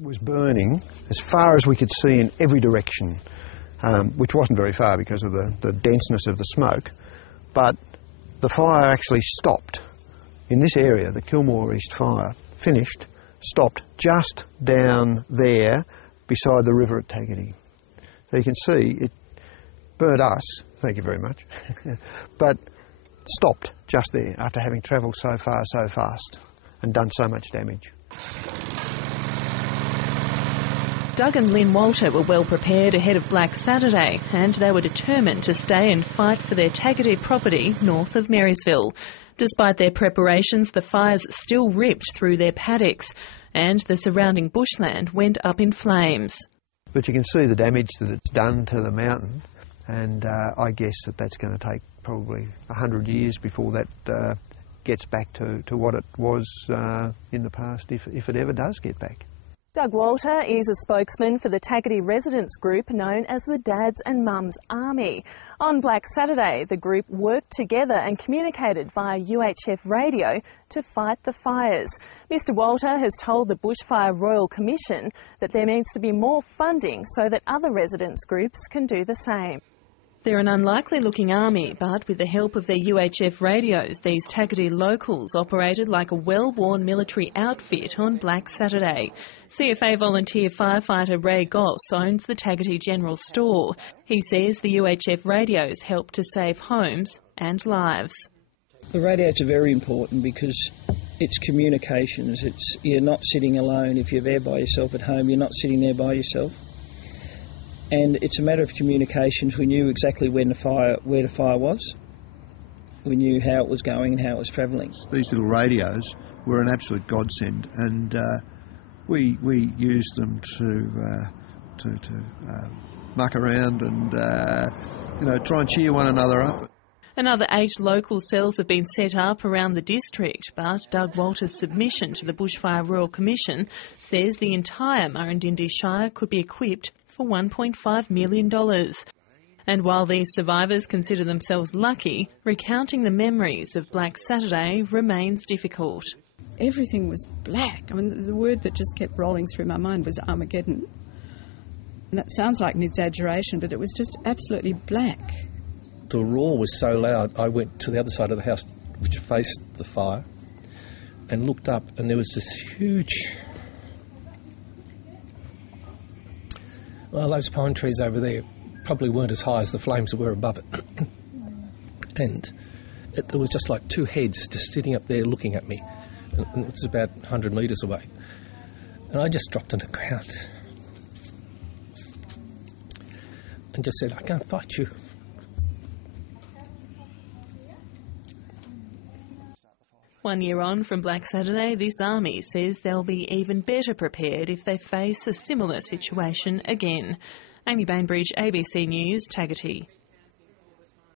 was burning as far as we could see in every direction, which wasn't very far because of the denseness of the smoke, but the fire actually stopped. In this area, the Kilmore East fire finished, stopped just down there beside the river at Taggart. So you can see it burnt us, thank you very much, but stopped just there after having travelled so far so fast and done so much damage. Doug and Lynn Walter were well prepared ahead of Black Saturday, and they were determined to stay and fight for their Taggart property north of Marysville. Despite their preparations, the fires still ripped through their paddocks, and the surrounding bushland went up in flames. But you can see the damage that it's done to the mountain, and I guess that's going to take probably 100 years before that gets back to what it was in the past, if it ever does get back. Doug Walter is a spokesman for the Taggart residents group known as the Dads and Mums Army. On Black Saturday, the group worked together and communicated via UHF radio to fight the fires. Mr Walter has told the Bushfire Royal Commission that there needs to be more funding so that other residents groups can do the same. They're an unlikely-looking army, but with the help of their UHF radios, these Taggart locals operated like a well-worn military outfit on Black Saturday. CFA volunteer firefighter Ray Goss owns the Taggart General Store. He says the UHF radios help to save homes and lives. The radios are very important because it's communications. You're not sitting alone. If you're there by yourself at home, you're not sitting there by yourself. And it's a matter of communications. We knew exactly where the fire was. We knew how it was going and how it was travelling. These little radios were an absolute godsend, and we used them to muck around and try and cheer one another up. Another 8 local cells have been set up around the district, but Doug Walter's submission to the Bushfire Royal Commission says the entire Murrindindi Shire could be equipped for $1.5 million. And while these survivors consider themselves lucky, recounting the memories of Black Saturday remains difficult. Everything was black. I mean, the word that just kept rolling through my mind was Armageddon. And that sounds like an exaggeration, but it was just absolutely black. The roar was so loud, I went to the other side of the house, which faced the fire, and looked up, and there was this huge... Well, those pine trees over there probably weren't as high as the flames that were above it. And there was just like 2 heads just sitting up there looking at me. And it was about 100 metres away. And I just dropped on the ground and just said, I can't fight you. One year on from Black Saturday, this army says they'll be even better prepared if they face a similar situation again. Amy Bainbridge, ABC News, Taggart.